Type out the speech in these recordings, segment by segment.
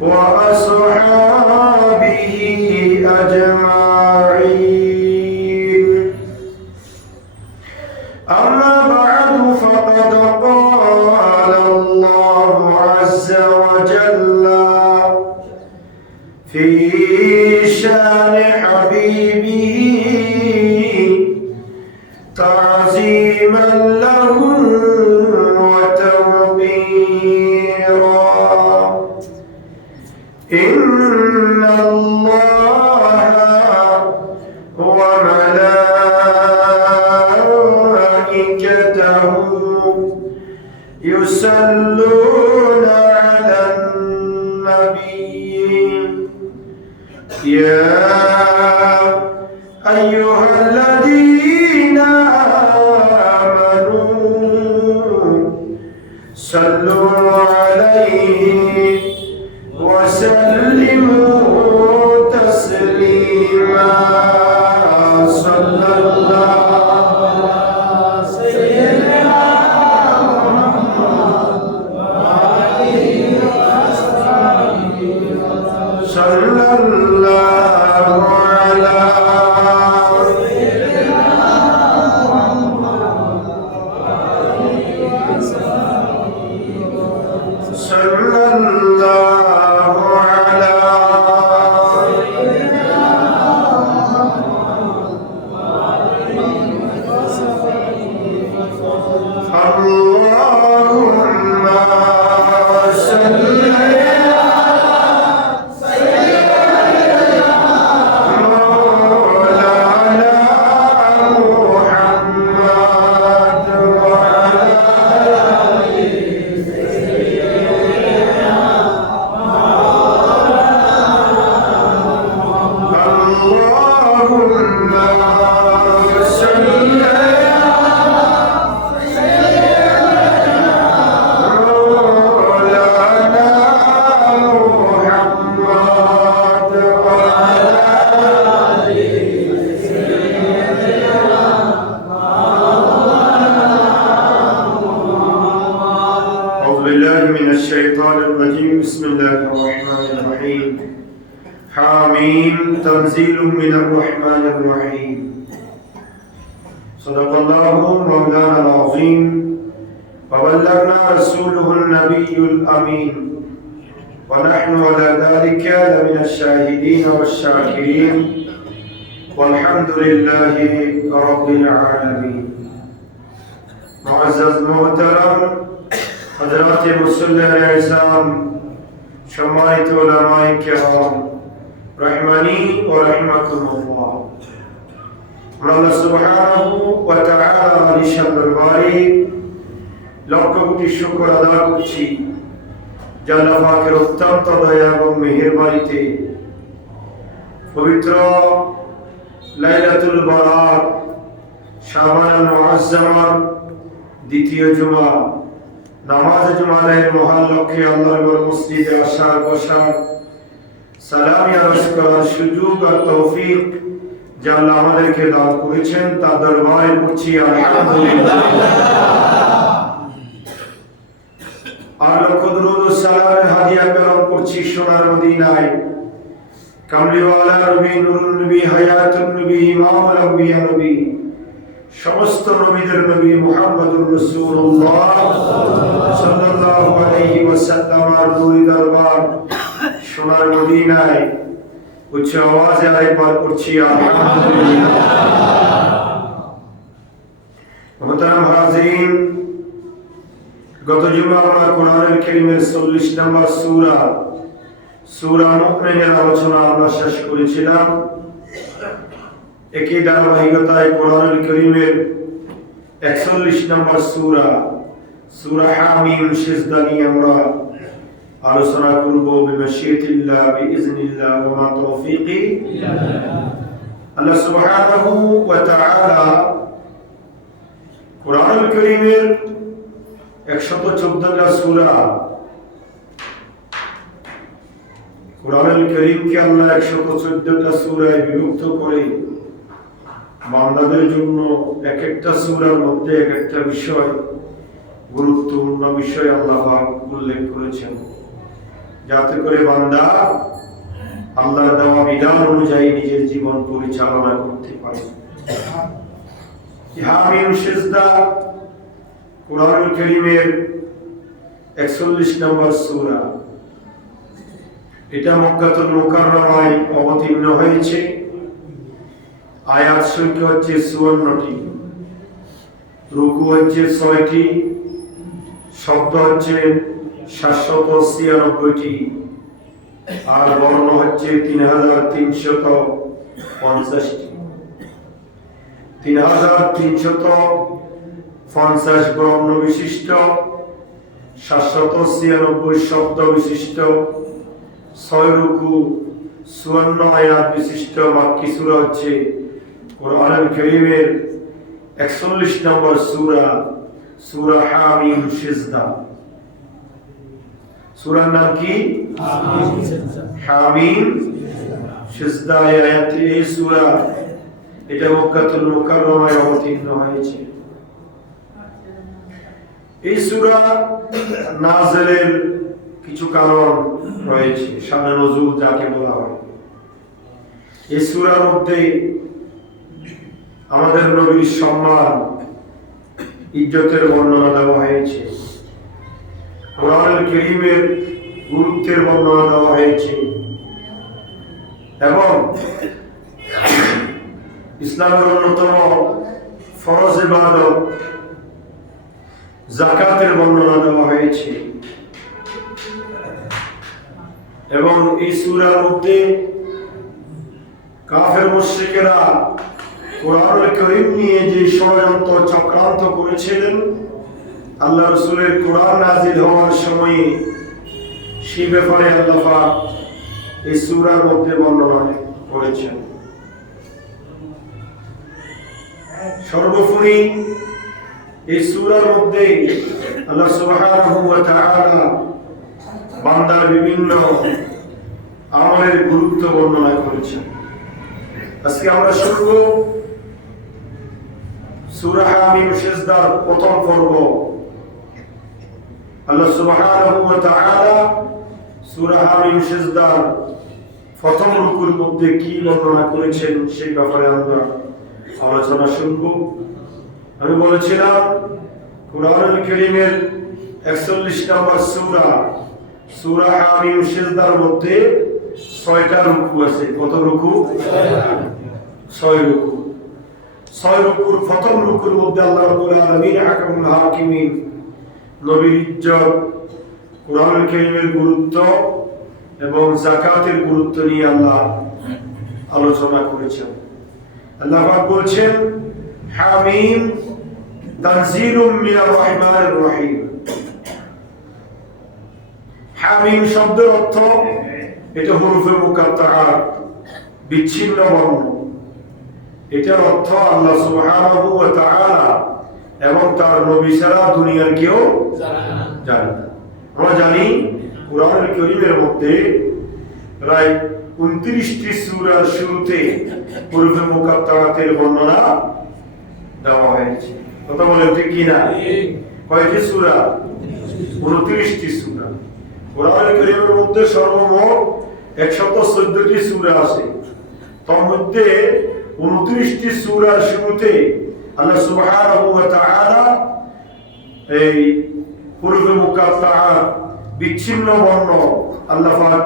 وأصحابه أجمعين. أما بعد فقد قال الله عز وجل في شان حبيبه تعظيما له وتوقيرا: إن الله وملائكته يصلون على النبي يا أيها الذين آمنوا صلوا عليه وسلموا تسليما. صلى الله على سيدنا محمد وآله وصحبه صلى الله على سيدنا محمد وآله وصحبه صلى الله على سيدنا محمد وآله وصحبه. اللهم صل الشيطان الرجيم. بسم الله الرحمن الرحيم. حاميم تنزيل من الرحمن الرحيم. صدق الله مولانا العظيم وبلغنا رسوله النبي الأمين ونحن على ذلك لمن الشاهدين والشاكرين والحمد لله رب العالمين. معزز محترم হযরত মুসল্লিয়ান ইসলাম, সম্মানিত উলামায়ে কেরাম রাহমানি ওয়া রাহিমাকুমুল্লাহ, আল্লাহ সুবহানাহু ওয়া তাআলা নিশান দরবারে লক্ষ কোটি শুকর আদায় করছি যে আল্লাহ পাকের অত্যন্ত দয়া এবং মেহেরবানিতে পবিত্র লাইলাতুল বারাত শাবান আল মুআজ্জামার দ্বিতীয় জুমা নামাজ জুমার মহান লক্ষ্যে আল্লাহর মসজিদে আসার বসার সালামি আরজ করার সুযোগ আর তৌফিক যা আল্লাহ আমাদেরকে দান করেছেন তার দরবারে পড়ছি আলহামদুলিল্লাহ। আর লক্ষ দরুদ ও সালামের হাদিয়া পেরণ করছি সোনার মদিনায় কামলিওয়ালা নবী, নুরুন নবী, হায়াতুন নবী, ইমামুল আম্বিয়া নবী, সমস্ত নবীদের নবী মুহাম্মদুর রাসূলুল্লাহ সাল্লাল্লাহু আলাইহি ওয়াসাল্লামের নূরি দরবার সোনার মদিনায় উচ্চ আওয়াজে আরেকবার পড়ছি আলহামদুলিল্লাহ। মুহতারাম হাজিরিন, গত জুমা আমরা কোরআনুল কারীমের 40 নম্বর সূরা মুমিনের আলোচনা আমরা শেষ করেছিলাম। একই ধারাবাহিকতায় কোরআনুল কারীমের 41 নম্বর সূরা হামিম সিজদা নিয়ে আমরা আলোচনা করব বিমাশিয়াতিল্লাহ বিইজনিল্লাহ ওয়া মা তাওফীকি ইল্লা বিল্লাহ। আল্লাহ সুবহানাহু ওয়া তাআলা কোরআনুল কারীমের 114টা সূরা, কোরআনুল কারীমকে আল্লাহ 114টা সূরায় বিভক্ত করে বান্দাদের জন্য এক একটা সূরার মধ্যে এক একটা বিষয়, গুরুত্বপূর্ণ বিষয় আল্লাহ পাক উল্লেখ করেছেন। যাতে করে বান্দা আল্লাহর দেওয়া বিধান অনুযায়ী নিজের জীবন পরিচালনা করতে পারে। হামিম সিজদা কুরআনুল কারীমের 41 নম্বর সূরা। এটা মক্কাতুল মুকাররমায় অবতীর্ণ হয়েছে। আয়াত সংখ্যা হচ্ছে 54টি, রুকু হচ্ছে 6টি, শব্দ হচ্ছে 796টি, আর বর্ণ হচ্ছে 3350টি। 3350 বর্ণ বিশিষ্ট, 796 শব্দ বিশিষ্ট, 6 রুকু, 54 আয়াত বিশিষ্ট মাক্কি সূরা হচ্ছে কুরআনুল কারীমের 41 নম্বর সূরা, সূরা হামিম সিজদা। সূরার নাম কি? হামিম সিজদা। এই সূরা এটা মক্কাতুল মুকাররমায় অবতীর্ণ হয়েছে। এই সূরা নাযিলের কিছু কারণ রয়েছে, শানে নজুল যাকে বলা হয়। এই সূরার মধ্যে আমাদের নবীর সম্মান ইজ্জতের বর্ণনা দেওয়া হয়েছে, কুরআনুল কারীমের গুরুত্বের বর্ণনা দেওয়া হয়েছে এবং ইসলামের অন্যতম ফরজ ইবাদত যাকাতের বর্ণনা দেওয়া হয়েছে। এবং এই সূরার মধ্যে কাফের মুশরিকেরা কুরআনুল কারীম নিয়ে যে ষড়যন্ত্র চক্রান্ত করেছিলেন, আল্লাহ রাসূলের কুরআন নাযিল হওয়ার সময়ে সেই ব্যাপারে আল্লাহ পাক এই সূরার মধ্যে বর্ণনা করেছেন। সর্বোপরি এই সূরার মধ্যে আল্লাহ সুবহানাহু ওয়া তাআলা বান্দার বিভিন্ন আমলের গুরুত্ব বর্ণনা করেছেন। আজকে আমরা শুনব সূরা হামিম সিজদার প্রথম পর্ব। আল্লাহ সুবহানাহু ওয়া তাআলা সূরা হামিম সিজদার প্রথম রুকুর মধ্যে কি বর্ণনা করেছেন সেই ব্যাপারে আমরা আলোচনা শুনব। আমি বলেছিলাম কুরআনুল কারীমের 41 নম্বর সূরা, সূরা হামিম সিজদার মধ্যে 6টা রুকু আছে। কত রুকু? 6 রুকু। 6 রুকুর প্রথম রুকুর মধ্যে আল্লাহ রাব্বুল আলামিন হাকামুল হাকিমিন, নবীর ইজ্জত, কুরআনুল কারীমের গুরুত্ব এবং যাকাতের গুরুত্ব নিয়ে আল্লাহ আলোচনা করেছেন। আল্লাহ পাক বলছেন হামিম তানজিলুম মিনার রহমানির রহিম। হামিম শব্দের অর্থ এটা হুরুফে মুকাত্তাআত, বিচ্ছিন্ন বর্ণ। এটার অর্থ আল্লাহ সুবহানাহু ওয়া তাআলা এবং তার নবী ছাড়া দুনিয়ার কেউ জানে না। আমরা জানি কুরআনুল কারীমের মধ্যে প্রায় 29টি সূরার শুরুতে হুরুফে মুকাত্তাআতের বর্ণনা দেওয়া হয়েছে। কথা বলেন ঠিক কি না? কয়টি সূরা? 29টি সূরা। কুরআনুল কারীমের মধ্যে সর্বমোট 114টি সূরা আছে। তার মধ্যে 29টি সূরার শুরুতে আল্লাহ সুবহানাহু ওয়া তাআলা এই হুরুফে মুকাত্তাআত, বিচ্ছিন্ন বর্ণ আল্লাহ পাক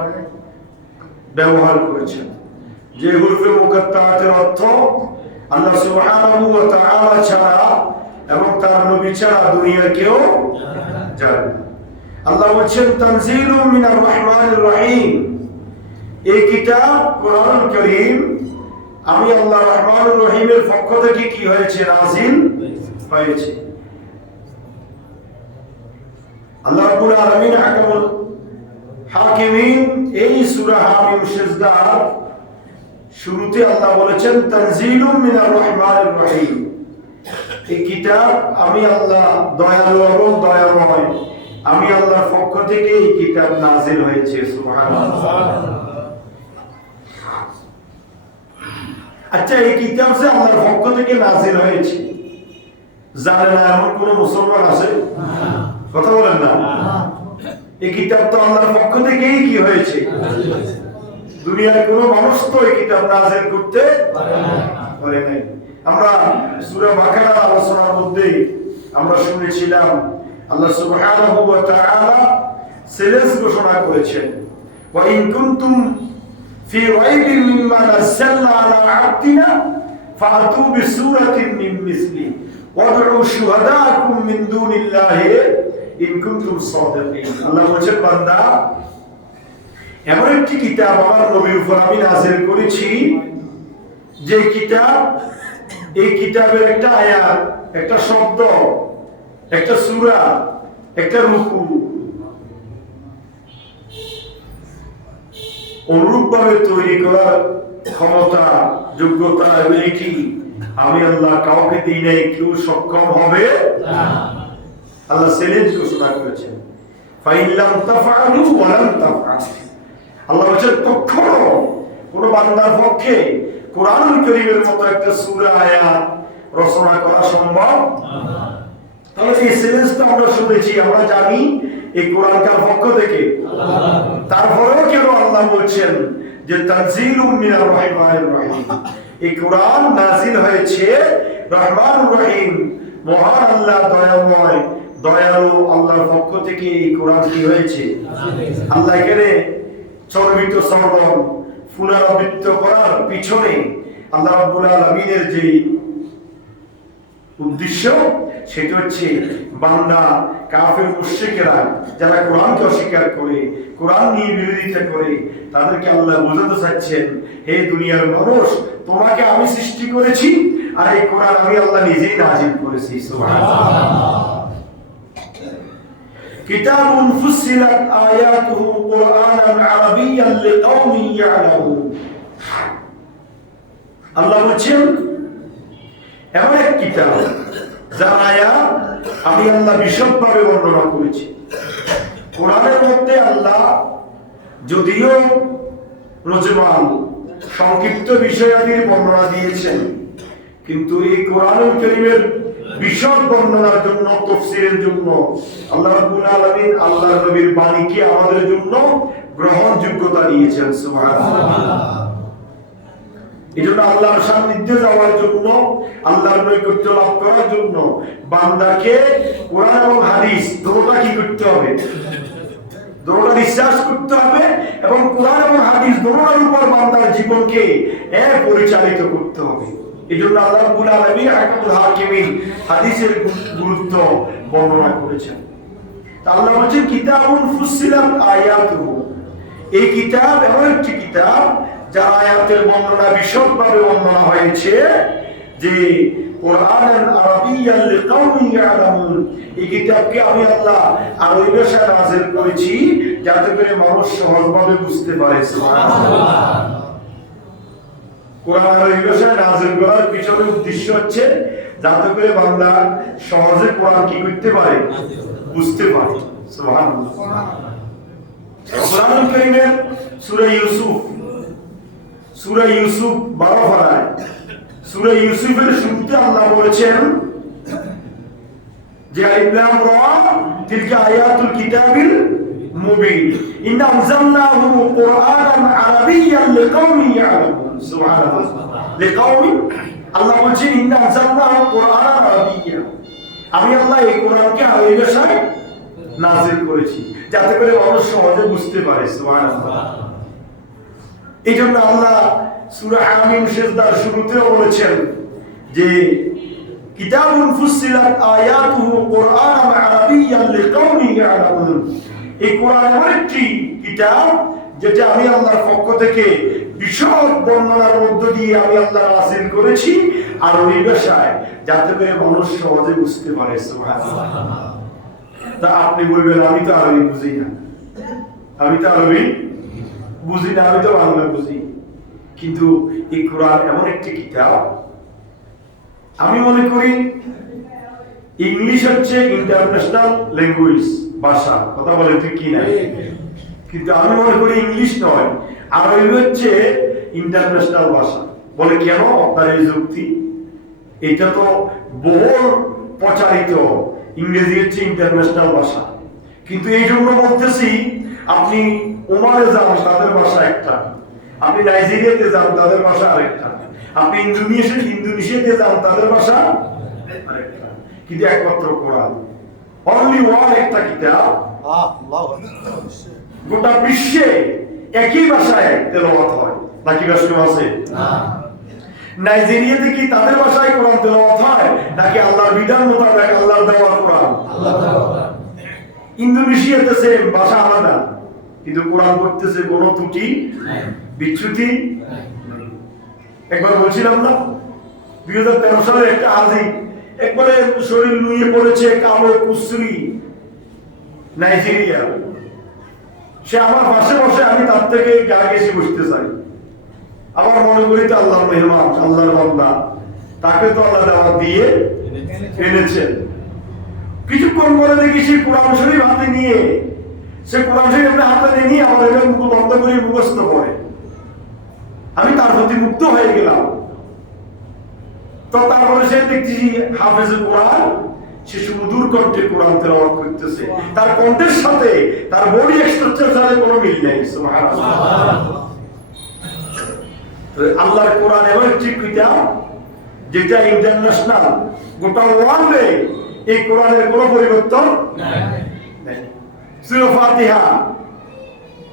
ব্যবহার করেছেন। যে হুরুফে মুকাত্তাআতের অর্থ আল্লাহ সুবহানাহু ওয়া তাআলা ছাড়া এবং তার নবী ছাড়া দুনিয়ার কেউ জানে না। আল্লাহ বলছেন তানজিলুম মিনার রহমানির রহিম। এই কিতাব কুরআনুল কারীম আমি আল্লাহ রহমানুর রহিমের পক্ষ থেকে কি হয়েছে? নাযিল হয়েছে। আল্লাহ রাব্বুল আলামিন হাকামুল হাকিমিন এই সূরা হামিম সিজদার শুরুতে আল্লাহ বলেছেন তানজিলুম মিনার রহমানির রহিম। এই কিতাব আমি আল্লাহ দয়ালু এবং দয়াময়, আমি আল্লাহর পক্ষ থেকে এই কিতাব নাযিল হয়েছে। সুবহানাল্লাহ। আচ্ছা, এই কিতাব যে আল্লাহর পক্ষ থেকে নাযিল হয়েছে জানে না এমন কোন মুসলমান আছে? কথা বলেন না। এই কিতাব তো আল্লাহর পক্ষ থেকেই কি হয়েছে। দুনিয়ার কোনো মানুষ তো এই কিতাব নাযিল করতে পারে নাই। আমরা সূরা বাকারার আলোচনার মধ্যে আমরা শুনেছিলাম আল্লাহ সুবহানাহু ওয়া তাআলা সেলেস ঘোষণা করেছেন, ওয়া ইন কুনতুম ফি রাইবিন মিম্মা নাযালনা আলা আবদিনা ফাআতু বিসূরাতিন মিন মিসলি ওয়াদউ শুহাদাকুম মিন দুনিল্লাহি ইন কুনতুম সাদিকিন। আল্লাহ বলেন, বান্দা, এমন একটি কিতাব আমার নবীর উপর আমি নাযিল করেছি, যে কিতাব, এই কিতাবের একটা আয়াত, একটা শব্দ, একটা সূরা, একটা রুকু অনুরূপভাবে তৈরি করার ক্ষমতা, যোগ্যতা, এবিলিটি আমি আল্লাহ কাউকে দিই নাই, কেউ সক্ষম হবে না। আল্লাহ চ্যালেঞ্জ ঘোষণা করেছেন, ফাইন লাম তাফআলু ওয়া লাম তাফআলু। আল্লাহ বলেন, কখনো কোন বান্দার পক্ষে কোরআনুল কারীমের মতো একটা সূরা আয়াত রচনা করা সম্ভব না। তাহলে এই চ্যালেঞ্জটা আমরা শুনেছি, আমরা জানি এই কোরআন কার পক্ষ থেকে আল্লাহ। তারপরেও কেন আল্লাহ বলছেন যে তানজিলুম মিনার রহমানির রহিম, এই কোরআন নাযিল হয়েছে রহমানুর রহিম, মহান আল্লাহ দয়াময় দয়ালু আল্লাহর পক্ষ থেকে এই কোরআন কি হয়েছে। আল্লাহ এখানে চর্বিত সর্বম পুনরাবৃত্ত করার পিছনে আল্লাহ রাব্বুল আলামিনের যে উদ্দেশ্য, সেটা হচ্ছে বান্দা, কাফের মুশরিকরা যারা কোরআনকে অস্বীকার করে, কোরআন নিয়ে বিরোধিতা করে, তাদেরকে আল্লাহ বোঝাতে চাচ্ছেন, হে দুনিয়ার মানুষ, তোমাকে আমি সৃষ্টি করেছি, আর এই কোরআন আমি আল্লাহ নিজেই নাযিল করেছি। সুবহানাল্লাহ। কিতাবুন ফুসিলাত আয়াতুহু কুরআনান আরাবিয়্যান লিকাওমিন ইয়ালামুন। আল্লাহ বলেন, এমন এক কিতাব যার আয়াত আমি আল্লাহ বিশদভাবে বর্ণনা করেছি। কোরআনের মধ্যে আল্লাহ যদিও রজমান সংক্ষিপ্ত বিষয়াদির বর্ণনা দিয়েছেন, কিন্তু এই কোরআনুল কারীমের বিশদ বর্ণনার জন্য, তাফসীরের জন্য আল্লাহ রাব্বুল আলামিন আল্লাহর নবীর বাণীকে আমাদের জন্য গ্রহণযোগ্যতা দিয়েছেন। সুবহানাল্লাহ। এজন্য আল্লাহর সান্নিধ্যে যাওয়ার জন্য, আল্লাহর নৈকট্য লাভ করার জন্য বান্দাকে কোরআন এবং হাদিস দুটোটা কি করতে হবে, দুটোটা বিশ্বাস করতে হবে, এবং কোরআন এবং হাদিস দুটোটার উপর বান্দার জীবনকে পরিচালিত করতে হবে। এজন্য আল্লাহ রাব্বুল আলামিন হাকামুল হাকিমিন হাদিসের গুরুত্ব বর্ণনা করেছেন। আল্লাহ বলেন, কিতাবুন ফুসিলাত আয়াতুহু, এই কিতাব এমন একটি কিতাব যার আয়াতের বর্ণনা বিশদভাবে বর্ণনা হয়েছে, যে কোরআনান আরাবিয়্যান লিকাওমিন ইয়ালামুন, এই কিতাবকে আমি আল্লাহ আরবি ভাষায় নাযিল করেছি যাতে করে মানুষ সহজভাবে বুঝতে পারে। সুবহানাল্লাহ। কোরআন আরবি ভাষায় নাযিল করার পিছনে উদ্দেশ্য হচ্ছে যাতে করে বান্দা সহজে কোরআন কি করতে পারে, বুঝতে পারে। সুবহানাল্লাহ। কোরআনুল কারীমের সূরা ইউসুফ, সূরা ইউসুফ 12 পারায়, সূরা ইউসুফের শুরুতে আল্লাহ বলেছেন যে আলিফ লাম রা তিলকা আয়াতুল কিতাবিল মুবিন ইন্না আনজালনাহু কুরআনান আরাবিয়্যান লিকাওমিন ইয়ালামুন। সুবহানাল্লাহ। লিকাওমিন, আল্লাহ বলেছেন ইন্না আনজালনাহু কুরআনান আরাবিয়্যান, আমি আল্লাহ এই কোরআনকে আরবি ভাষায় নাযিল করেছি যাতে করে মানুষ সহজে বুঝতে পারে। সুবহানাল্লাহ। এইজন্য আল্লাহ সূরা হামিম সিজদার শুরুতেও বলেছেন যে কিতাবুন ফুসিলাত আয়াতুহু কুরআনান আরাবিয়্যান লিকাওমিন ইয়ালামুন, এই কোরআন এমন একটি কিতাব যেটা আমি আল্লাহর পক্ষ থেকে বিশদ বর্ণনার মধ্য দিয়ে আমি আল্লাহ নাযিল করেছি আরবি ভাষায় যাতে করে মানুষ সহজে বুঝতে পারে। সুবহানাল্লাহ। তা আপনি বলবেন, আমি তো আরবি বুঝি না, আমি তো আরবি বুঝি না, আমি তো বাংলা বুঝি। কিন্তু এই কোরআন এমন একটি কিতাব, আমি মনে করি ইংলিশ হচ্ছে ইন্টারন্যাশনাল ল্যাঙ্গুয়েজ, ভাষা, কথা বলে ঠিক কি না? কিন্তু আমি মনে করি ইংলিশ নয়, আরবি হচ্ছে ইন্টারন্যাশনাল ভাষা। বলে কেন? আপনার এই যুক্তি, এটা তো বহুল প্রচারিত, ইংরেজি হচ্ছে ইন্টারন্যাশনাল ভাষা, কিন্তু এই জন্য বলতেছি, আপনি ওমানে যান, তাদের ভাষা একটা, আপনি নাইজেরিয়াতে যান, তাদের ভাষা আরেকটা, আপনি ইন্দোনেশিয়াতে যান, তাদের ভাষা আরেকটা, কিন্তু একমাত্র কোরআন, অনলি ওয়ান, একটা কিতাব, গোটা বিশ্বে একই ভাষায় তেলাওয়াত হয়। নাকি ব্যস্ত আছে? নাইজেরিয়াতে কি তাদের ভাষায় কোরআন তেলাওয়াত হয়, নাকি আল্লাহর বিধান মোতাবেক আল্লাহর দেওয়া কোরআন? ইন্দোনেশিয়াতে সেম, ভাষা আলাদা, কিন্তু কোরআন পড়তেছে কোনো ত্রুটি বিচ্যুতি। একবার বলছিলাম না, 2013 সালে একটা হাজি একবারে শরীর নুয়ে পড়েছে, কালো কুসরি, নাইজেরিয়া, সে আমার পাশে বসে, আমি তার থেকে গা ঘেঁষে বসতে চাই। আমার মনে করি তো আল্লাহর মেহমান, আল্লাহর বান্দা, তাকে তো আল্লাহ দাওয়াত দিয়ে এনেছেন। কিছুক্ষণ পরে দেখি সে কোরআন শরীফ হাতে নিয়ে, সে কোরআন শরীফ আপনি হাতে নিয়ে আমার এটা মুখ বন্ধ করে মুখস্থ করে। আমি তার প্রতি মুগ্ধ হয়ে গেলাম। তো তারপরে সে দেখছি হাফেজে কোরআন, সে সুমধুর কণ্ঠে কোরআন তেলাওয়াত করতেছে, তার কণ্ঠের সাথে তার বডি এক্সট্রাকচারের সাথে কোনো মিল নেই। সুবহানাল্লাহ। আল্লাহর কোরআন এমন একটি কিতাব যেটা ইন্টারন্যাশনাল, গোটা ওয়ার্ল্ডে এই কোরআনের কোনো পরিবর্তন নাই। সূরা ফাতিহা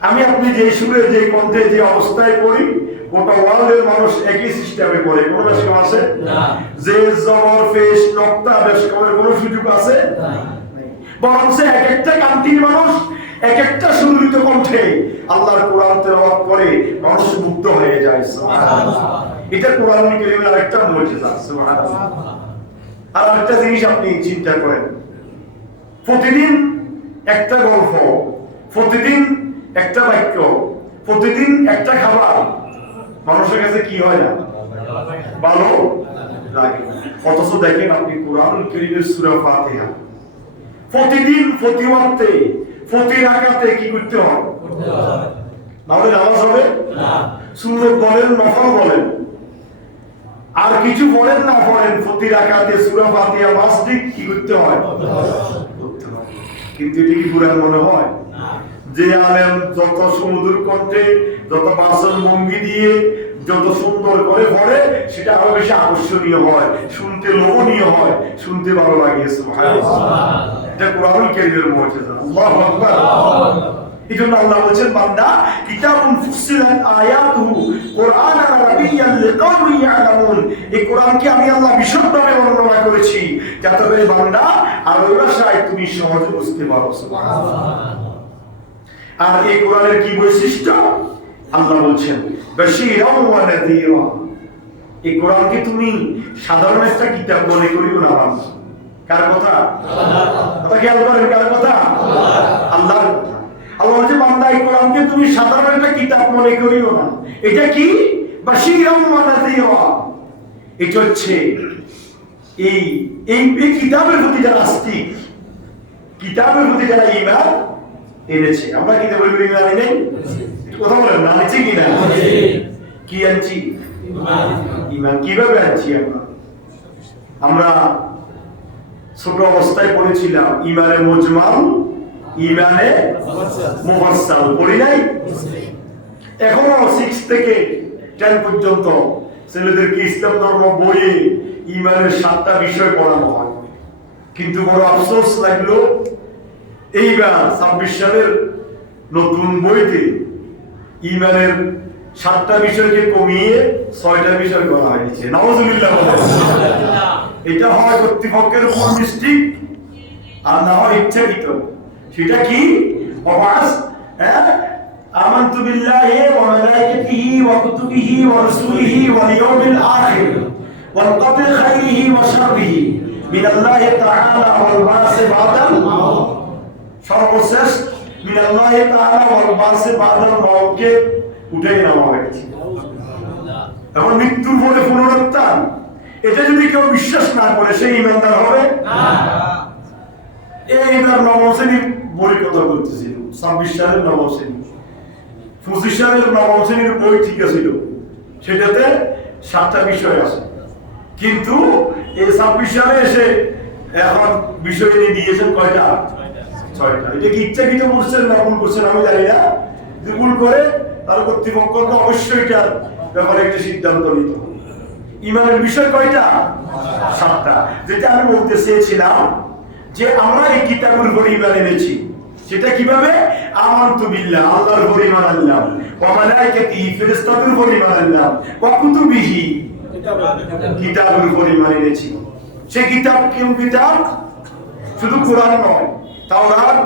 আমি আপনি যে সুরে, যে কণ্ঠে, যে অবস্থায় পড়ি, গোটা ওয়ার্ল্ডের মানুষ একই সিস্টেমে পড়ে। কোনো বেশকম আছে? যে জবর পেশ নক্তা বেশকমের কোনো সুযোগ আছে? বরং সে এক একটা কান্ট্রির মানুষ এক একটা সুললিত কণ্ঠে আল্লাহর কোরআন তেলাওয়াত করে, মানুষ মুগ্ধ হয়ে যায়। সুবহানাল্লাহ। এটা কোরআন কারীমের আরেকটা মুজিজা। সুবহানাল্লাহ। আর একটা জিনিস আপনি চিন্তা করেন, প্রতিদিন একটা গল্প, প্রতিদিন একটা বাক্য, প্রতিদিন একটা খাবার মানুষের কাছে কি হয় না? ভালো লাগে। অথচ দেখেন আপনি কোরআনুল কারীমের সূরা ফাতিহা প্রতিদিন, প্রতি ওয়াক্তে, প্রতি রাকাতে কি করতে হয়? নাহলে নামাজ হবে না। সুন্নত বলেন, নফল বলেন, আর কিছু বলেন না বলেন, প্রতি রাকাতে সূরা ফাতিহা মাস্ট কি করতে হয়? কিন্তু এটা কি কোরআন মনে হয়? যে আলেম যত সুমধুর কণ্ঠে, যত বাসন ভঙ্গি দিয়ে, যত সুন্দর করে পড়ে, সেটা আরো বেশি আকর্ষণীয় হয়, শুনতে লোভনীয় হয়, শুনতে ভালো লাগে। সুবহানাল্লাহ। এটা কোরআনুল কারীমের মুজিজা। আল্লাহু আকবার। এজন্য আল্লাহ বলেন, বান্দা কিতাবুন ফুসিলাত আয়াতুহু কুরআনান আরাবিয়্যান লিকাওমিন ইয়ালামুন, এই কোরআনকে আমি আল্লাহ বিশদভাবে বর্ণনা করেছি যাতে করে বান্দা আরবি ভাষায় তুমি সহজে বুঝতে পারো। সুবহানাল্লাহ। আর এই কোরআনের কি বৈশিষ্ট্য? আল্লাহ বলছেন বাশীরাও ওয়া নাযীরা, এই কোরআনকে তুমি সাধারণ একটা কিতাব মনে করিও না। বান্দা কার কথা? কথা খেয়াল করেন, কার কথা? আল্লাহর কথা। আল্লাহ বলছে, বান্দা এই কোরআনকে তুমি সাধারণ একটা কিতাব মনে করিও না। এটা কি? বাশীরাও ওয়া নাযীরা, এটা হচ্ছে এই কিতাবের প্রতি যারা আস্তিক, কিতাবের প্রতি যারা ঈমান এনেছে। আমরা কিতাবের প্রতি ঈমান এনেই, কথা বলেন না, আনছি কি না? কি আনছি? ঈমান। কিভাবে আনছি? আমরা ছোট অবস্থায় পড়েছিলাম ঈমানে মুজমাল, ঈমানে মুফাসসাল, পড়ি নাই? এখনো 6 থেকে 10 পর্যন্ত ছেলেদেরকে ইসলাম ধর্ম বইয়ে ঈমানের 7টা বিষয় পড়ানো হয়। কিন্তু বড় আফসোস লাগলো, এইবার 26 সালের নতুন বইতে ঈমানের 7টা বিষয়কে কমিয়ে 6টা বিষয় করা হয়েছে। নাউযুবিল্লাহ। এটা হয় কর্তৃপক্ষের উপর মিস্টেক, আর না হয় ইচ্ছাকৃত। সেটা কি? আমানতু বিল্লাহি ওয়া মালাইকাতিহি ওয়া কুতুবিহি ওয়া রাসূলিহি ওয়াল ইয়াউমিল আখির ওয়াল কদরি খাইরিহি ওয়া শাররিহি মিনাল্লাহি তাআলা ওয়াল বাসি বাদাল মাউত। সর্বশেষ মিনাল্লাহি তাআলা ওয়াল বাসি বাদাল মাউতকে উঠে নেওয়া হয়েছে। এখন মৃত্যুর পরে পুনরুত্থান, এটা যদি কেউ বিশ্বাস না করে সে ঈমানদার হবে না। এইবার নবম শ্রেণীর বই কথা বলতেছিল, 26 সালের নবম শ্রেণী, 25 সালের নবম শ্রেণীর বই ঠিক ছিল, সেটাতে 7টা বিষয় আছে। কিন্তু এই 26 সালে এসে এখন বিষয় নিয়ে দিয়েছেন কয়টা? 6টা। এটা কি ইচ্ছাকৃত করছেন না ভুল করছেন আমি জানি না, যদি ভুল করে তার কর্তৃপক্ষকে অবশ্যই এটার ব্যাপারে একটা সিদ্ধান্ত নিতে হবে। ঈমানের বিষয় কয়টা? 7টা। যেটা আমি বলতে চেয়েছিলাম যে আমরা এই কিতাবের উপর ঈমান এনেছি, সেটা কিভাবে? আমানতু বিল্লাহ, আল্লাহর উপর ঈমান আনলাম, ওয়া মালাইকাতিহি, ফেরেশতাদের উপর ঈমান আনলাম, ওয়া কুতুবিহি, কিতাবের উপর ঈমান এনেছি। সেই কিতাব কোন কিতাব? শুধু কোরআন নয়, তাওরাত,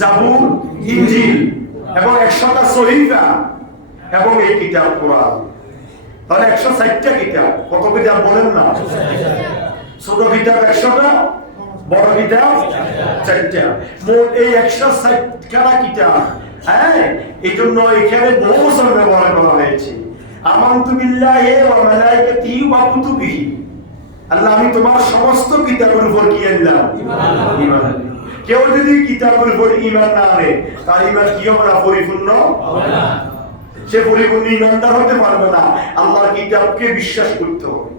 জাবুর, ইনজিল এবং 100টা সহিফা এবং এই কিতাব কোরআন। তাহলে 160টা কিতাব। কত কিতাব বলেন না? ছোট কিতাব 100টা, বড় কিতাব 4টা। মোট এই 160খানা কিতাব। হ্যাঁ, এই জন্য এখানে বহু বছর ব্যবহার করা হয়েছে। আমানতু বিল্লাহি ওয়া মালাইকাতিহি ওয়া কুতুবিহি, আল্লাহ আমি তোমার সমস্ত কিতাবের উপর কি আনলাম? ঈমান আনলাম। কেউ যদি কিতাবের উপর ঈমান না আনে তার ঈমান কি হবে না? পরিপূর্ণ হবে না। সে পরিপূর্ণ ঈমানদার হতে পারবে না। আল্লাহর কিতাবকে বিশ্বাস করতে হবে।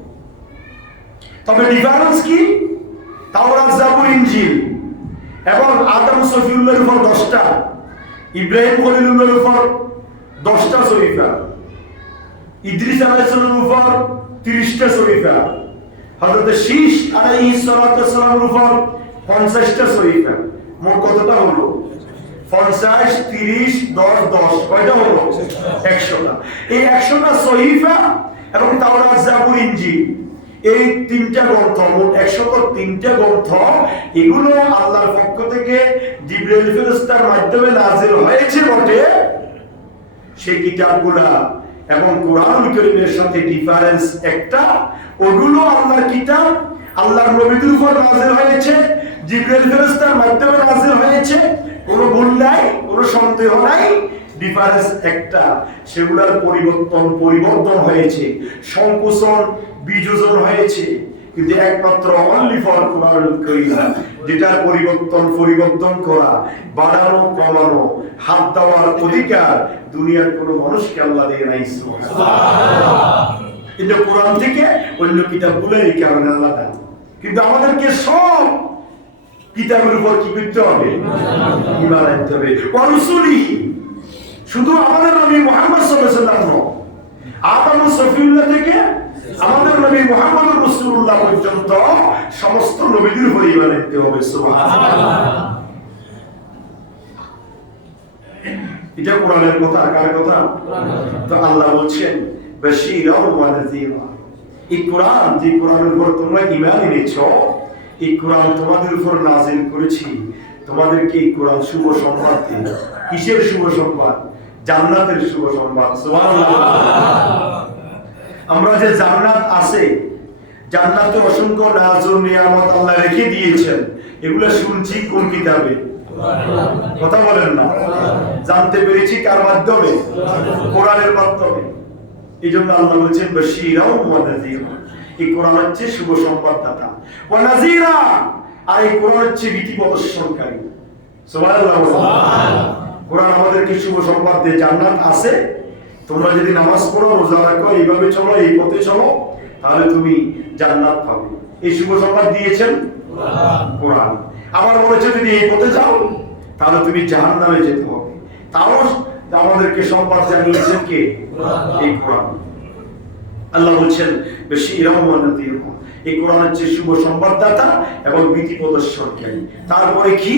তবে ডিফারেন্স কি? তাওরাত, জাবুর, ইনজিল এবং আদম সফিউল্লাহর উপর 10টা, ইব্রাহিম খলিলুল্লাহর উপর 10টা সহিফা, ইদ্রিস আলাইহিস সালামের উপর 30টা সহিফা, হযরত শীশ আলাইহিস সালাতু ওয়াস সালামের উপর 50টা সহিফা। মোট কতটা হলো? 50, 30, 10, 10 কয়টা হলো? 100টা। এই 100টা সহিফা এবং তাওরাত, জাবুর, ইনজিল, এই 3টা গ্রন্থ, মোট 103টা গ্রন্থ, এগুলো আল্লাহর পক্ষ থেকে জিবরাইল ফেরেশতার মাধ্যমে নাযিল হয়েছে বটে। সেই কিতাবগুলা এবং কোরআনুল কারীমের সাথে ডিফারেন্স একটা, ওগুলো আল্লাহর কিতাব, আল্লাহর নবীদের উপর নাযিল হয়েছে, জিবরাইল ফেরেশতার মাধ্যমে নাযিল হয়েছে, কোনো ভুল নাই, কোনো সন্দেহ নাই। ডিফারেন্স একটা, সেগুলোর পরিবর্তন হয়েছে, সংকোচন, বিযোজন হয়েছে, কিন্তু একমাত্র অনলি ফর কোরআনুল কারীম, যেটার পরিবর্তন করা, বাড়ানো, কমানো, হাত দেওয়ার অধিকার দুনিয়ার কোনো মানুষকে আল্লাহ দেয় নাই। সুবহানাল্লাহ। কিন্তু কোরআন থেকে অন্য কিতাবগুলোর এই কারণে আলাদা। কিন্তু আমাদেরকে সব কিতাবের উপর কি করতে হবে? ঈমান আনতে হবে। ওয়া রাসূলিহি, শুধু আমাদের নবী মুহাম্মদ সাল্লাল্লাহু আলাইহি ওয়াসাল্লাম নয়, আদম সফিউল্লাহ থেকে আমাদের নবী মুহাম্মদ রাসূলুল্লাহ পর্যন্ত সমস্ত নবীদের উপর ঈমান আনতে হবে। সুবহানাল্লাহ। এটা কোরআনের কথা, কার কথা? তো আল্লাহ বলছেন বাশীরাও ওয়া নাযীরা। এই কোরআন, যে কোরআনের উপর তোমরা ঈমান এনেছো, এই কোরআন তোমাদের উপর নাযিল করেছি, তোমাদেরকে এই কোরআন শুভ সংবাদ দেয়। কিসের শুভ সংবাদ? জান্নাতের শুভ সংবাদ। সুবহানাল্লাহ। আমরা যে জান্নাত আছে, জান্নাতে অসংখ্য নাজর নিয়ামত আল্লাহ রেখে দিয়েছেন, এগুলো শুনছি কোন কিতাবে? কথা বলেন না। জানতে পেরেছি কার মাধ্যমে? কোরআনের মাধ্যমে। এই জন্য আল্লাহ বলছেন বাশীরাও ওয়া নাযীরা। এই কোরআন হচ্ছে শুভ সংবাদদাতা। ওয়া নাযীরা, আর এই কোরআন হচ্ছে ভীতি প্রদর্শনকারী। সুবহানাল্লাহ। কোরআন আমাদেরকে শুভ সংবাদ দেয়, জান্নাত আছে, তোমরা যদি নামাজ পড়ো, রোজা রাখো, এইভাবে চলো, এই পথে চলো, তাহলে তুমি জান্নাত পাবে। এই শুভ সংবাদ দিয়েছেন কোরআন। আবার বলেছে যদি এই পথে যাও তাহলে তুমি জাহান্নামে যেতে হবে। তাও আমাদেরকে সংবাদ জানিয়েছেন কে? এই কোরআন। আল্লাহ বলছেন বাশীরাও ওয়া নাযীরা। এই কোরআন হচ্ছে শুভ সংবাদদাতা এবং ভীতি প্রদর্শনকারী। তারপরে কি?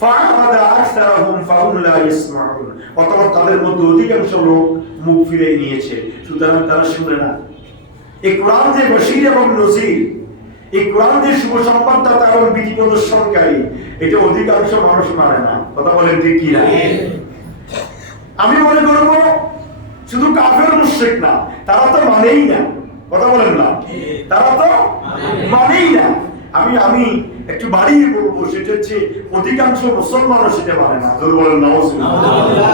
ফাআরাদা আকসারুহুম ফাহুম লা ইয়াসমাউন। অতঃপর তাদের মধ্যে অধিকাংশ লোক মুখ ফিরে নিয়েছে, সুতরাং তারা শুনে না। এই কোরআন যে বাশীর এবং নযীর, এই কোরআন যে শুভ সংবাদদাতা এবং ভীতি প্রদর্শনকারী, এটা অধিকাংশ মানুষ মানে না। কথা বলেন ঠিক কি না? আমি মনে করব শুধু কাফের মুশরিক না, তারা তো মানেই না। কথা বলেন না, তারা তো মানেই না। আমি একটু বাড়িয়ে বলবো, সেটা হচ্ছে অধিকাংশ মুসলমানও সেটা মানে না। জোরে বলেন নাউযুবিল্লাহ।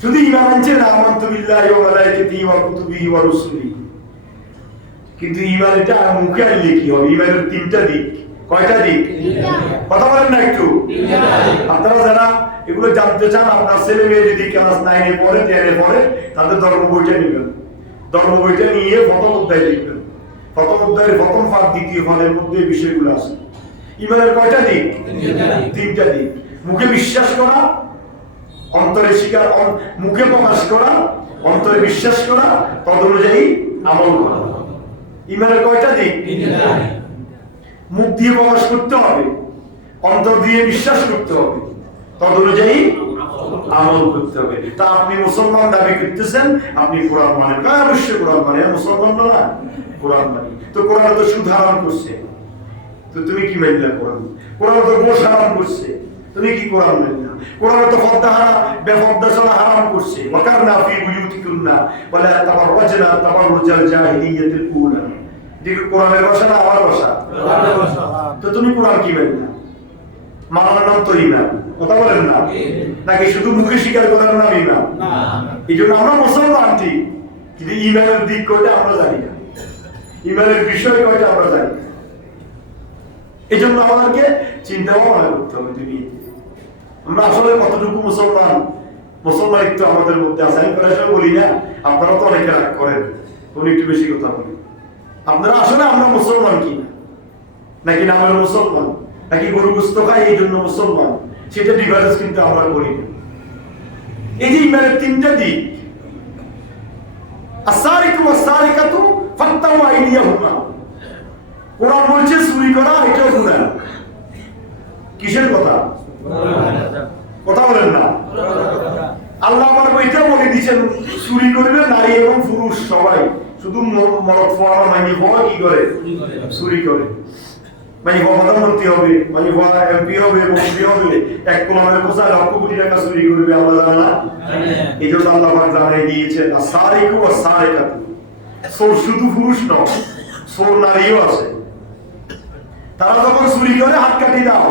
শুধু ঈমান আনছে না, আমানতু বিল্লাহি ওয়া মালাইকাতিহি ওয়া কুতুবিহি ওয়া রাসূলিহি, কিন্তু ঈমান এটা মুখে আনলে কি হবে? ঈমানের 3টা দিক। কয়টা দিক? কথা বলেন না একটু। আপনারা যারা এগুলো জানতে চান, আপনার ছেলে মেয়ে যদি ক্লাস 9 এ পড়ে, 10 এ পড়ে, তাদের ধর্ম বইটা নেবেন। ধর্ম বইটা নিয়ে প্রথম অধ্যায় লিখবেন। প্রথম অধ্যায়ের প্রথম পাঠ, দ্বিতীয় পাঠের মধ্যে এই বিষয়গুলো আছে। ইমানের কয়টা দিক? তিনটা দিক। মুখে বিশ্বাস করা, অন্তরে স্বীকার, মুখে প্রকাশ করা, অন্তরে বিশ্বাস করা, তদ অনুযায়ী আমল করা। ইমানের কয়টা দিক? মুখ দিয়ে প্রকাশ করতে হবে, অন্তর দিয়ে বিশ্বাস করতে হবে, তদ অনুযায়ী আমল করতে হবে। তা আপনি মুসলমান দাবি করতেছেন, আপনি কোরআন মানেন? অবশ্যই কোরআন মানে, মুসলমান না কোরআন মানি। তো কোরআন তো সুদ হারাম করছে, তো তুমি কি মানলে? কোরআন কোরআন তো গোশ হারাম করছে, তুমি কি কোরআন মানলে? কোরআন তো ফর্দা হারাম, বেফর্দা চলা হারাম করছে। ওয়াকারনা ফি বুয়ুতিকুন্না ওয়ালা তাবাররাজনা তাবাররুজাল জাহিলিয়াতিল উলা। দেখো কোরআনের ভাষা না আমার ভাষা? কোরআনের ভাষা। তো তুমি কোরআন কি মানলে? মানার নাম তো ঈমান, কথা বলেন না? নাকি শুধু মুখে স্বীকার করার নাম ঈমান? না। এইজন্য আমরা মুসলমান ঠিক, কিন্তু ঈমানের দিক কয়টা আমরা জানি না, ঈমানের বিষয় কয়টা আমরা জানি না। এইজন্য আমাদেরকে চিন্তা ভাবনা করতে হবে দুনিয়াতে আমরা আসলে কতটুকু মুসলমান। মুসলমানিত্ব আমাদের মধ্যে আছে। আমি প্রায় বলি না, আপনারা তো অনেকে রাগ করেন, উনি একটু বেশি কথা বলি। আপনারা আসলে আমরা মুসলমান কিনা, নাকি নামের মুসলমান, নাকি গরু গোশত খাই এই জন্য মুসলমান, সেটা ডিভাইস কিন্তু আমরা করি না। এই যে ইমানের তিনটা দিক, আসারিকু ওয়াসারিকাতু ফাক্তাউ আইদিয়াহুমা। কোরআন বলছে চুরি করা এটাও গুনাহ। কিসের কথা? কথা বলেন না? আল্লাহ আমার বইটা বলে দিয়েছেন, চুরি করবে নারী এবং পুরুষ সবাই, শুধু মরদ ফোয়ারা মাইনি হওয়া কি করে? চুরি করে। মানে প্রধানমন্ত্রী হবে, মানে এমপি হবে, মন্ত্রী হবে, এক কোলামের কোষা লক্ষ কোটি টাকা চুরি করবে, আল্লাহ জানে না? এই জন্য আল্লাহ পাক জানিয়ে দিয়েছেন আসারিকু ওয়াসারিকাতু। চোর শুধু পুরুষ নয়, চোর নারীও আছে। তারা যখন চুরি করে হাত কাটি দাও,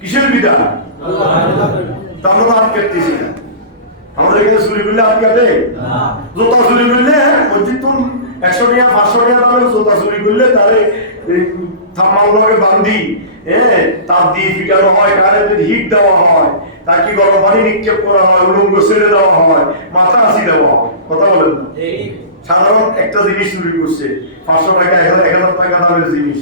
কিসের বিধান? তারা তো হাত কাটতেছি না। আমাদের এখানে চুরি করলে হাত কাটে? জুতা চুরি করলে মসজিদ 100 টাকা 500 টাকা দামের জুতা চুরি করলে তারে থামাল লগে বান্ধি, তার দিয়ে পিটানো হয়, কারেন্টের হিট দেওয়া হয়, তাকে গরম পানি নিক্ষেপ করা হয়, উলঙ্গ ছেড়ে দেওয়া হয়, মাথা আসি দেওয়া হয়। কথা বলেন না? সাধারণ একটা জিনিস চুরি করছে 500 টাকা 1000 টাকা দামের জিনিস,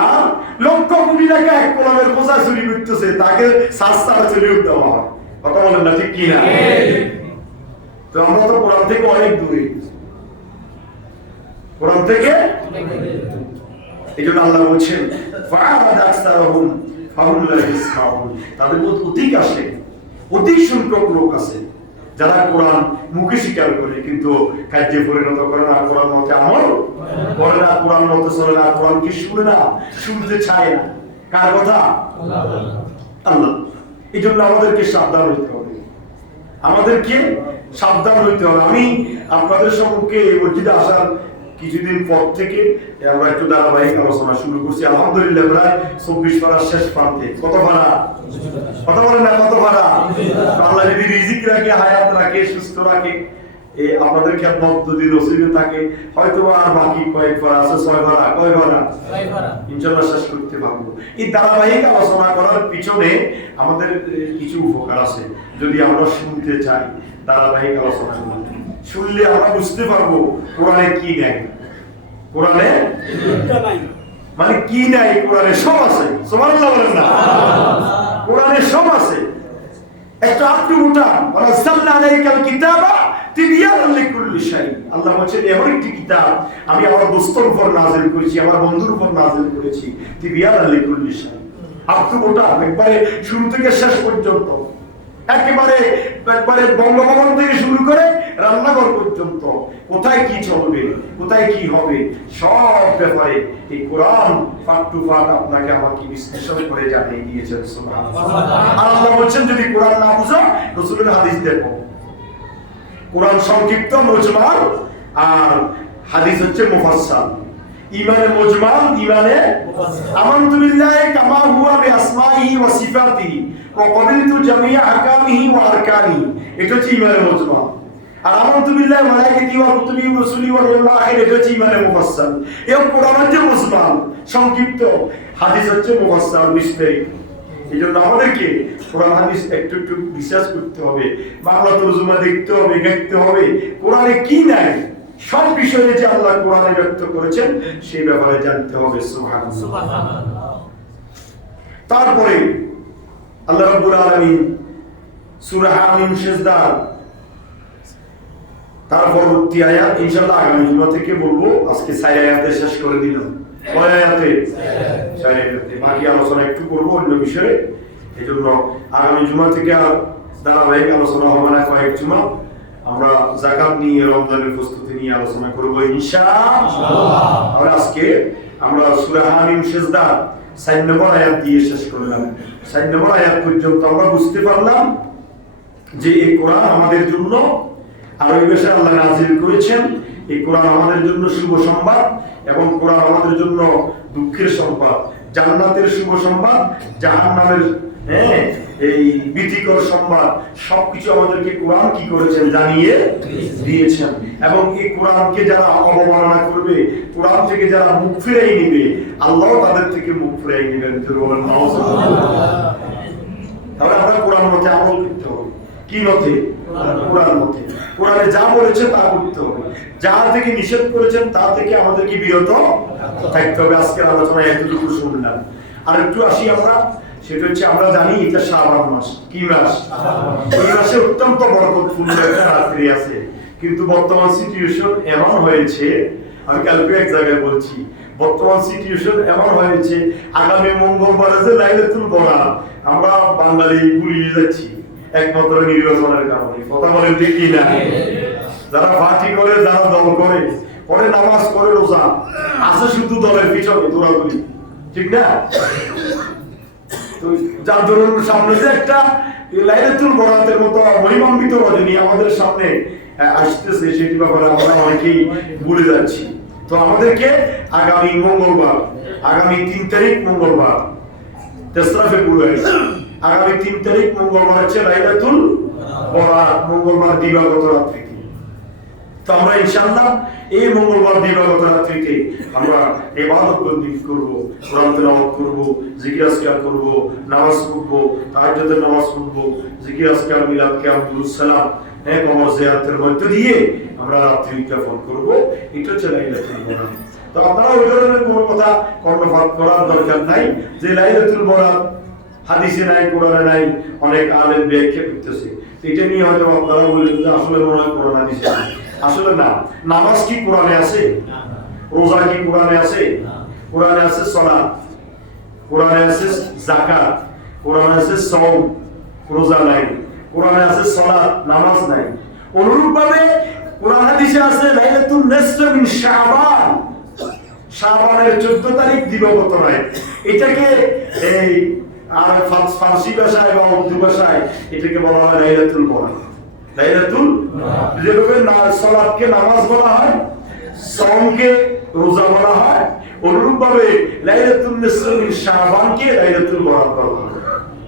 আর লক্ষ কোটি টাকা এক কোলামের বোঝা চুরি করতেছে, তাকে সাস্তারা চুরিও দেওয়া হয়। কথা বলেন না? ঠিক কি না? তো আমরা তো কোরআন থেকে অনেক দূরে, কোরআন থেকে। এই জন্য আল্লাহ বলছেন তাদের মধ্যে অধিক আসে, অধিক সংখ্যক লোক আছে যারা কোরআন মুখে স্বীকার করে কিন্তু কার্যে পরিণত করে না, কোরআন মতে আমল করে না, কোরআন মতে চলে না, কোরআনকে শুনে না, শুনতে চায় না। কার কথা? আল্লাহ। এই জন্য আমাদেরকে সাবধান হইতে হবে, আমাদেরকে সাবধান হইতে হবে। আমি আপনাদের সম্মুখে এই মসজিদে আসার কিছুদিন পর থেকে আমরা একটু ধারাবাহিক আলোচনা শুরু করছি। আলহামদুলিল্লাহ প্রায় 24 পারার শেষ প্রান্তে। কত পারা? কথা বলেন না, কত পারা? আল্লাহ যদি রিজিক রাখে, হায়াত রাখে, সুস্থ রাখে, আপনাদের খেদমত যদি নসিবে থাকে, হয়তো আর বাকি কয়েক পারা আছে, 6 পারা। কয় পারা? 6 পারা ইনশাআল্লাহ শেষ করতে পারবো। এই ধারাবাহিক আলোচনা করার পিছনে আমাদের কিছু উপকার আছে। যদি আমরা শুনতে চাই ধারাবাহিক আলোচনা শুনলে আমরা বুঝতে পারবো কোরআনে কি নেই, কোরআনে মানে কি নাই। কোরআনে সব আছে, সুবহানাল্লাহ বলেন না? কোরআনে সব আছে। একটা আপনি উঠা ওয়ানাযালনা আলাইকাল কিতাবা তিবয়ানান লিকুল্লি শাই। আল্লাহ বলেন এমন একটি কিতাব আমি আমার দোস্তের উপর নাযিল করেছি, আমার বন্ধুর উপর নাযিল করেছি, তিবয়ানান লিকুল্লি শাই। আপনি উঠা একবারে শুরু থেকে শেষ পর্যন্ত, একেবারে বঙ্গভবন থেকে শুরু করে রান্নাঘর পর্যন্ত কোথায় কি চলবে, কোথায় কি হবে, সব ব্যাপারে এই কোরআন পাঠ টু পাঠ আপনাকে আমাকে বিশ্লেষণ করে জানিয়ে দিয়েছেন। সুবহানাল্লাহ। আর আল্লাহ বলছেন যদি কোরআন না বুঝো রাসূলের হাদিস দেখো। কোরআন সংক্ষিপ্ত, মুজমাল, আর হাদিস হচ্ছে মুফাসসাল। ইমানে মুজমাল, ইমানে মুফাসসাল। আমানতু বিল্লাহি কামা হুয়া বিআসমাইহি ওয়া সিফাতিহি ওয়া ক্বাবিলতু জামিআ আহকামিহি ওয়া আরকানিহি। এটা হচ্ছে ইমানে মুজমাল। আর আমানতু বিল্লাহি ওয়া মালাইকাতিহি ওয়া কুতুবিহি ওয়া রাসূলিহি ওয়া ইয়াউমিল আখির, এটা হচ্ছে ইমানে মুফাসসাল। এই কোরআন হচ্ছে মুজমাল, সংক্ষিপ্ত, হাদিস হচ্ছে মুফাসসাল, বিস্তারিত। এইজন্য আমাদেরকে কোরআন হাদিস একটু একটু রিসার্চ করতে হবে, বাংলা তরজমা দেখতে হবে, দেখতে হবে কোরআনে কি নাই, সব বিষয়ে যে আল্লাহ কোরআনে ব্যক্ত করেছেন সেই ব্যাপারে জানতে হবে। সুবহানাল্লাহ। তারপরে আল্লাহ রাব্বুল আলামিন সূরা হামিম সিজদা তার পরবর্তী আয়াত ইনশাআল্লাহ আগামী জুমা থেকে বলবো। আজকে 4 আয়াতে শেষ করে দিলাম। কয় আয়াতে? 4 আয়াতে। বাকি আলোচনা একটু করব অন্য বিষয়ে। এজন্য আগামী জুমা থেকে আর ধারাবাহিক আলোচনা হবে না, কয়েক জুমা আমরা যাকাত নিয়ে রমজানের প্রস্তুতি নিয়ে আলোচনা করব ইনশাআল্লাহ। আর আজকে আমরা সূরা হামিম সিজদা 4 নম্বর আয়াত দিয়ে শেষ করলাম। 4 নম্বর আয়াত পর্যন্ত আমরা বুঝতে পারলাম যে এই কোরআন আমাদের জন্য আরবি ভাষায় আল্লাহ নাযিল করেছেন। এই কোরআন আমাদের জন্য শুভ সংবাদ এবং কোরআন আমাদের জন্য দুঃখের সংবাদ, জান্নাতের শুভ সংবাদ, জাহান্নামের এই ভীতিকর সংবাদ, সবকিছু আমাদেরকে কোরআন কি করেছেন? জানিয়ে দিয়েছেন। এবং এই কোরআনকে যারা অবমাননা করবে, কোরআন থেকে যারা মুখ ফিরাই নিবে, আল্লাহ তাদের থেকে মুখ ফিরাই নেবেন। তাহলে আমরা কোরআন মতে আমল করতে হবে। কি মতে? কোরআন মতে। কোরআনে যা বলেছে তা করতে হবে, যা থেকে নিষেধ করেছেন তা থেকে আমাদেরকে বিরত থাকতে হবে। আজকের আলোচনায় এতটুকু শুনলাম। আর একটু আসি আমরা, সেটা হচ্ছে আমরা জানি এটা শাবান মাস। কি মাস? এই মাসে অত্যন্ত বরকতপূর্ণ একটা রাত্রি আছে, কিন্তু বর্তমান সিচুয়েশন এমন হয়েছে, আমি কালকে এক জায়গায় বলছি, বর্তমান সিচুয়েশন এমন হয়েছে আগামী মঙ্গলবার যে লাইলাতুল বরাত আমরা বাঙালি ভুলিয়ে যাচ্ছি একমাত্র নির্বাচনের কারণে। কথা বলেন ঠিক কি না? যারা পার্টি করে, যারা দল করে, পরে নামাজ করে, রোজা আছে শুধু দলের পিছনে দৌড়াদৌড়ি, ঠিক না? যার ধরুন সামনে যে একটা লাইলাতুল বরাতের মতো মহিমান্বিত রজনী আমাদের সামনে আসতেছে, সেটি ব্যাপারে আমরা অনেকেই ভুলে যাচ্ছি। তো আমাদেরকে আগামী মঙ্গলবার, আগামী 3 তারিখ মঙ্গলবার, 3 ফেব্রুয়ারি, আগামী 3 তারিখ মঙ্গলবার হচ্ছে লাইলাতুল বরাত, মঙ্গলবার দিবাগত রাত্রিতে। তো আমরা ইনশাআল্লাহ এই মঙ্গলবার দিবাগত রাত্রিতে আমরা ইবাদত বন্দেগী করব, কোরআন তেলাওয়াত করব, জিকির আজকার করব, নামাজ পড়ব, তাহাজ্জুদের নামাজ পড়ব, জিকির আজকার, মিলাদ, কিয়াম, দুরূদ, সালাম, কবর জিয়ারতের মধ্য দিয়ে আমরা রাত্রি উদযাপন করব। এটা হচ্ছে লাইলাতুল বরাত। তো আপনারা ওই ধরনের কোনো কথা কর্ণপাত করার দরকার নাই যে লাইলাতুল বরাত হাদিসে নাই, কোরআনে নাই, অনেক আলেম ব্যাখ্যা করতেছে। এটা নিয়ে হয়তো আপনারা বললেন যে আসলে মনে হয় কোরআন হাদিসে নাই। আসলে না। নামাজ কি কোরআনে আছে? রোজা কি কোরআনে আছে? কোরআনে আছে সালাত, কোরআনে আছে যাকাত, কোরআনে আছে সাওম, রোজা নাই। কোরআনে আছে সালাত, নামাজ নাই। অনুরূপভাবে কোরআন হাদিসে আছে লাইলাতুন নিসফ মিন শাবান, শাবানের 14 তারিখ দিবাগত রাত। এটাকে এই আর ফার্সি ভাষায় বা উর্দু ভাষায় এটাকে বলা হয় লাইলাতুল বরাত। লাইলাতুল যেভাবে সালাতকে নামাজ বলা হয়, সাওমকে রোজা বলা হয়, অনুরূপভাবে লাইলাতুন নিসফ মিন শাবানকে লাইলাতুল বরাত বলা হয়।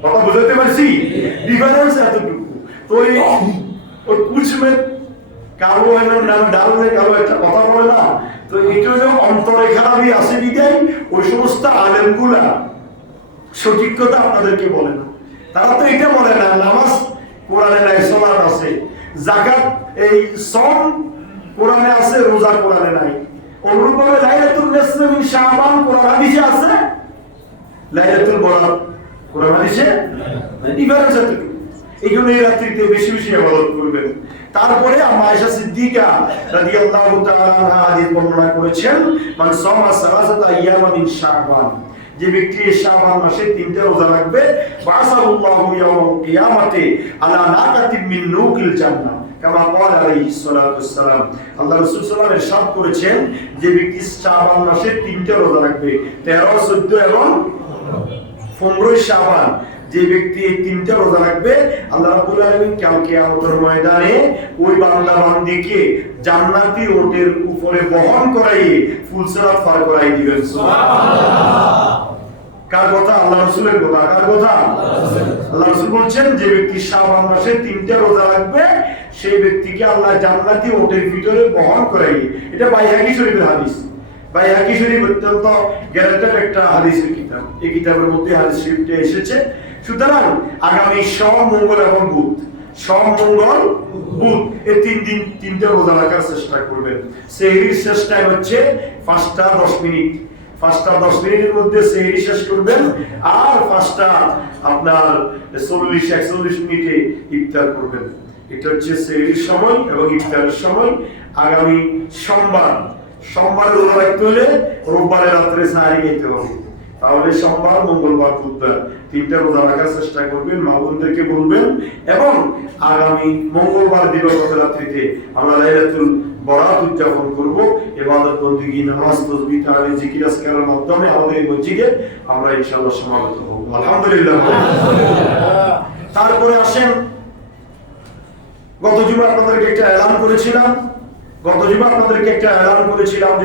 কথা বুঝতে পারছি? ডিফারেন্স এতটুকু। তো ওই কুছ মে কালো এমন নাম ডাললে কালো একটা কথা বলে না, তো এটা যে অন্তরে খারাপই আছে বিদায় ওই সমস্ত আলেমগুলা সঠিক কথা আপনাদেরকে বলে না। তারা তো এটা বলে না নামাজ কোরআনে নাই, সালাত আছে, যাকাত এই সাওম কোরআনে আছে, রোজা কোরআনে নাই। অনুরূপভাবে লাইলাতুল নিসফ মিন শাবান কোরআন হাদিসে আছে, লাইলাতুল বরাত কোরআন হাদিসে ডিফারেন্স আছে। এইজন্য এই রাত্রিতে বেশি বেশি ইবাদত করবেন। তারপরে আম্মা আয়েশা সিদ্দিকা রাদিয়াল্লাহু তাআলা আনহা হাদিস বর্ণনা করেছেন, মান সামা সালাসাতা আইয়ামা মিন শাবান, যে ব্যক্তি শাবান মাসে 3টা রোজা রাখবে, বাসাল্লাহু ইয়াউমাল কিয়ামাতি আলা নাকাতিন মিন নুকিল জান্নাহ, কামা ক্বালা আলাইহিস সালাতু ওয়াস সালাম। আল্লাহ রাসূল সাল্লাল্লাহু আলাইহি ওয়াসাল্লাম ইরশাদ করেছেন, যে ব্যক্তি শাবান মাসে 3টা রোজা রাখবে, 13, 14 এবং 15 শাবান, যে ব্যক্তি এই 3টা রোজা রাখবে, আল্লাহ রাব্বুল আলামিন কাল কিয়ামতের ময়দানে ওই বান্দা বান্দীকে জান্নাতি ওটের উপরে বহন করাইয়ে ফুলসিরাত পার করাই দিবেন। সুবহানাল্লাহ। কার কথা? আল্লাহ রাসূলের কথা। কার কথা? আল্লাহ রাসূল বলছেন, যে ব্যক্তি শাবান মাসে 3টা রোজা রাখবে, সেই ব্যক্তিকে আল্লাহ জান্নাতি ওটের ভিতরে বহন করাইয়ে। এটা বাইহাকী শরীফের হাদিস। বাইহাকী শরীফ অত্যন্ত গ্যারান্টেড একটা হাদিসের কিতাব। এই কিতাবের মধ্যে হাদিস শরীফটা এসেছে। সুতরাং আগামী সোম, মঙ্গল এবং বুধ, সোম, মঙ্গল, বুধ এই 3 দিন 3টা রোজা রাখার চেষ্টা করবেন। সেহরির শেষ টাইম হচ্ছে 5টা 10 মিনিট। 5টা 10 মিনিটের মধ্যে সেহরি শেষ করবেন, আর 5টা আপনার 40-41 মিনিটে ইফতার করবেন। এটা হচ্ছে সেহরির সময় এবং ইফতারের সময়। আগামী সোমবার রোজা রাখতে হলে রোববারে রাত্রে সাহারি খেতে হবে। তাহলে সোমবার, মঙ্গলবার, বুধবার 3টা রোজা রাখার চেষ্টা করবেন, মা বোনদেরকে বলবেন। এবং আগামী মঙ্গলবার দিবাগত রাত্রিতে আমরা লাইলাতুল বরাত উদযাপন করব। ইবাদত বন্দেগী, নামাজ, তাসবিহ, তাহলিল, জিকির আজকারের মাধ্যমে আমাদের এই মসজিদে আমরা ইনশাআল্লাহ সমাবেত হব। আলহামদুলিল্লাহ। তারপরে আসেন, গত জুমা আপনাদেরকে একটা এলান করেছিলাম যে